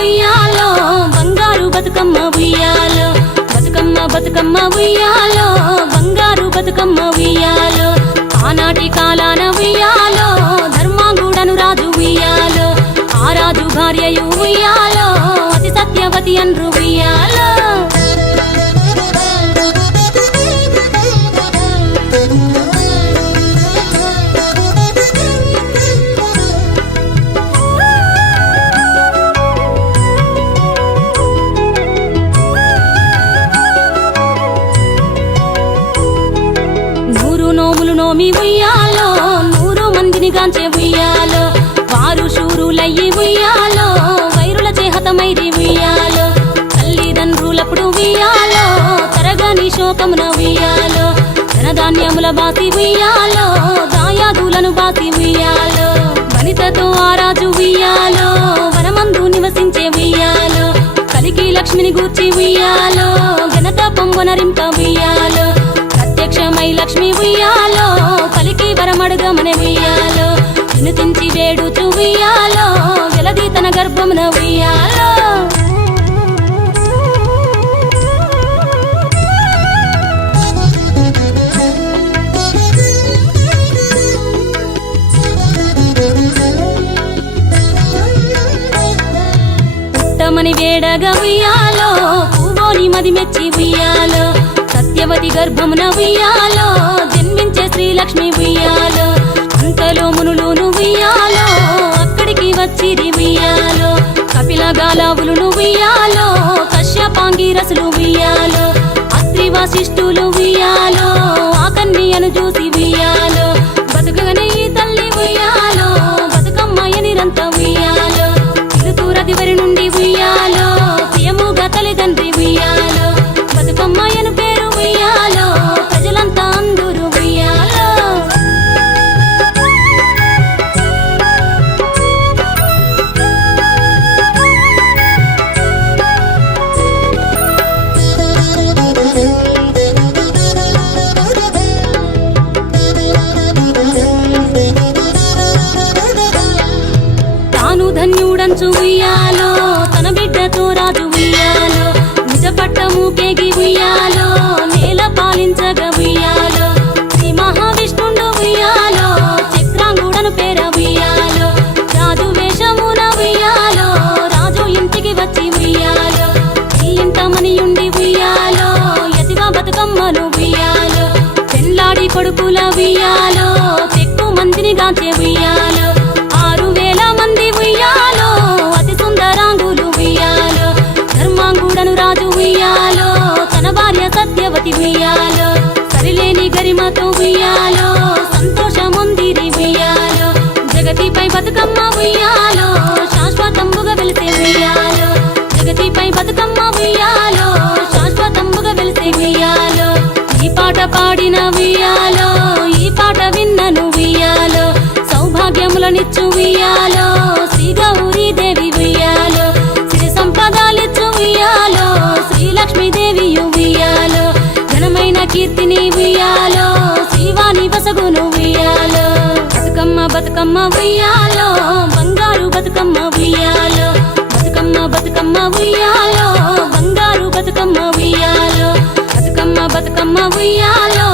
ఉయ్యాలో బంగారు బతుకమ్మ ఉయ్యాలో బతుకమ్మ బతుకమ్మ ఉయ్యాలో బంగారు బతుకమ్మ ఉయ్యాలో ఆనాటి కాలాన ఉయ్యాలో ధర్మాంగుడను రాజు ఉయ్యాలో ఆ రాజు భార్యయు ఉయ్యాలో అతి సత్యవతి అన్రు ఉయ్యాలో నోమి ఉయ్యాలో 100 మందిని గాంచే ఉయ్యాలో వారు శూరులయ్యి ఉయ్యాలో వైరుల చేహతమైరి ఉయ్యాలో తల్లిదండ్రులప్పుడు ఉయ్యాలో తరగని శోకమున ఉయ్యాలో ధనధాన్యముల బాసి ఉయ్యాలో దాయాదులను బాసి ఉయ్యాలో వనితతో ఆ రాజు ఉయ్యాలో వనమందు నివసించే ఉయ్యాలో కలికి లక్ష్మిని గూర్చి ఉయ్యాలో ఘనత పొంగనరింప ఉయ్యాలో ప్రత్యక్షమై లక్ష్మి ఉయ్యాలో పలికి వరమడుగమని ఉయ్యాలో వినుతించి వేడుచు ఉయ్యాలో వెలది తన గర్భమున ఉయ్యాలో పుట్టమని వేడగా ఉయ్యాలో పువ్వోని మది మెచ్చి ఉయ్యాలో సత్యవతి గర్భమున ఉయ్యాలో జన్మించే శ్రీలక్ష్మి ఉయ్యాలో అంతలో మునులును ఉయ్యాలో అక్కడికి వచ్చిరి ఉయ్యాలో కపిల గాలావులును ఉయ్యాలో కశ్యపాంగిరసులు ఉయ్యాలో అత్రి వశిష్ఠులు ఉయ్యాలో ఆ కన్యను చూసి ఉయ్యాలో బతుకగనే ఈ తల్లి ఉయ్యాలో బతుకమ్మయ్య నిరంత ఉయ్యాలో చిలుతూరదివరి నుండి ఉయ్యాలో ప్రియముగా తల్లిదండ్రి ఉయ్యాలో బతుకమ్మయ్యను పేరు ఉయ్యాలో ప్రజలంతా అందరూ ఉయ్యాలో తాను ధన్యుడంచు ఉయ్యాలో తన బిడ్డతో రాజు ఉయ్యాలో నిజ పట్టము కేగి ఉయ్యాలో నేల పాలించగా ఉయ్యాలో శ్రీ మహావిష్ణుండు ఉయ్యాలో చక్రాంగుడను పేర ఉయ్యాలో రాజు వేషమున ఉయ్యాలో రాజు ఇంటికి వచ్చి ఉయ్యాలో ఈ ఇంట మనియుండి ఉయ్యాలో యతిగా బతుకమ్మను ఉయ్యాలో పెళ్ళాడి కొడుకుల ఉయ్యాలో ఎక్కువ మందిని గాంచే ఉయ్యాలో 6000 మంది ఉయ్యాలో అతి సుందరాంగులు ఉయ్యాలో ధర్మాంగుడను రాజు ఉయ్యాలో తన భార్య సత్యవతి ఉయ్యాలో సరిలేని గరిమతో ఉయ్యాలో సంతోషముందిరి ఉయ్యాలో జగతిపై బతుకమ్మ ఉయ్యాలో శాశ్వతంబుగా వెలిసే ఉయ్యాలో జగతిపై బతుకమ్మ ఉయ్యాలో శాశ్వతంబుగా వెలిసే ఉయ్యాలో ఈ పాట పాడిన ఉయ్యాలో ఈ పాట విన్నను ఉయ్యాలో సౌభాగ్యములనిచ్చు ఉయ్యాలో శ్రీ గౌరీ దేవి ఉయ్యాలో సిరి సంపదాలిచ్చు ఉయ్యాలో శ్రీలక్ష్మీదేవి ఉయ్యాలో ఘనమైన కీర్తిని ఉయ్యాలో శ్రీవాణి వసగును ఉయ్యాలో బతుకమ్మ బతుకమ్మ ఉయ్యాలో బంగారు బతుకమ్మ ఉయ్యాలో బతుకమ్మ బతుకమ్మ ఉయ్యాలో బంగారు బతుకమ్మ ఉయ్యాలో బతుకమ్మ బతుకమ్మ ఉయ్యాలో